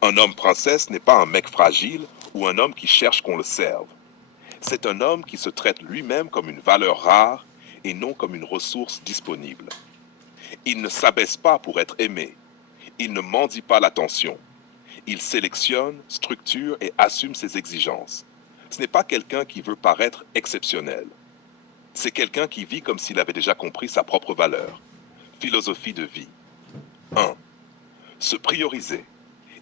Un homme princesse n'est pas un mec fragile ou un homme qui cherche qu'on le serve. C'est un homme qui se traite lui-même comme une valeur rare et non comme une ressource disponible. Il ne s'abaisse pas pour être aimé. Il ne mendie pas l'attention. Il sélectionne, structure et assume ses exigences. Ce n'est pas quelqu'un qui veut paraître exceptionnel. C'est quelqu'un qui vit comme s'il avait déjà compris sa propre valeur. Philosophie de vie. 1. Se prioriser.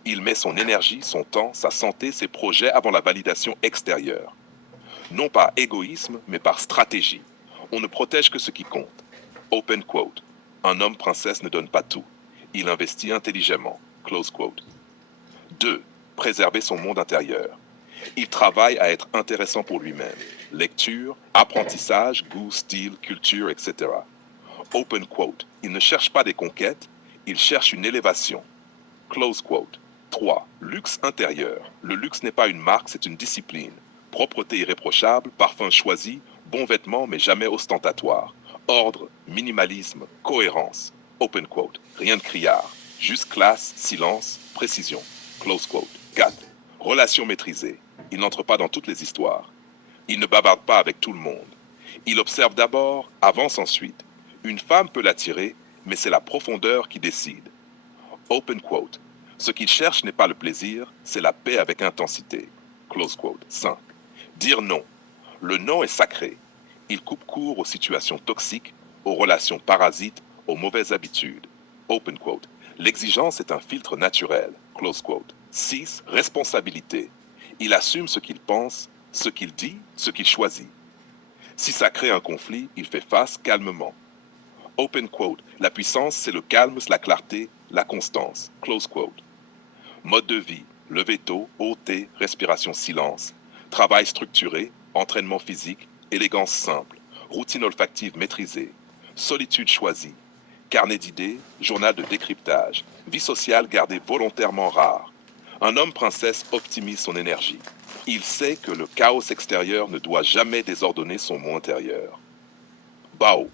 Il met son énergie, son temps, sa santé, ses projets avant la validation extérieure. Non par égoïsme, mais par stratégie. On ne protège que ce qui compte. Open quote. Un homme princesse ne donne pas tout. Il investit intelligemment. Close quote. 2. Préserver son monde intérieur. Il travaille à être intéressant pour lui-même. Lecture, apprentissage, goût, style, culture, etc. Open quote. Il ne cherche pas des conquêtes, il cherche une élévation. Close quote. 3. Luxe intérieur. Le luxe n'est pas une marque, c'est une discipline. Propreté irréprochable, parfum choisi, bons vêtements mais jamais ostentatoire. Ordre, minimalisme, cohérence. Open quote. Rien de criard. Juste classe, silence, précision. Close quote. 4. Relation maîtrisée. Il n'entre pas dans toutes les histoires. Il ne bavarde pas avec tout le monde. Il observe d'abord, avance ensuite. Une femme peut l'attirer, mais c'est la profondeur qui décide. Open quote. Ce qu'il cherche n'est pas le plaisir, c'est la paix avec intensité. Close quote. 5. Dire non. Le non est sacré. Il coupe court aux situations toxiques, aux relations parasites, aux mauvaises habitudes. Open quote. L'exigence est un filtre naturel. Close quote. 6. Responsabilité. Il assume ce qu'il pense, ce qu'il dit, ce qu'il choisit. Si ça crée un conflit, il fait face calmement. Open quote. La puissance, c'est le calme, la clarté, la constance. Close quote. Mode de vie. Lever tôt, haut thé, respiration silence. Travail structuré, entraînement physique, élégance simple. Routine olfactive maîtrisée. Solitude choisie. Carnet d'idées, journal de décryptage. Vie sociale gardée volontairement rare. Un homme princesse optimise son énergie. Il sait que le chaos extérieur ne doit jamais désordonner son monde intérieur. Bao.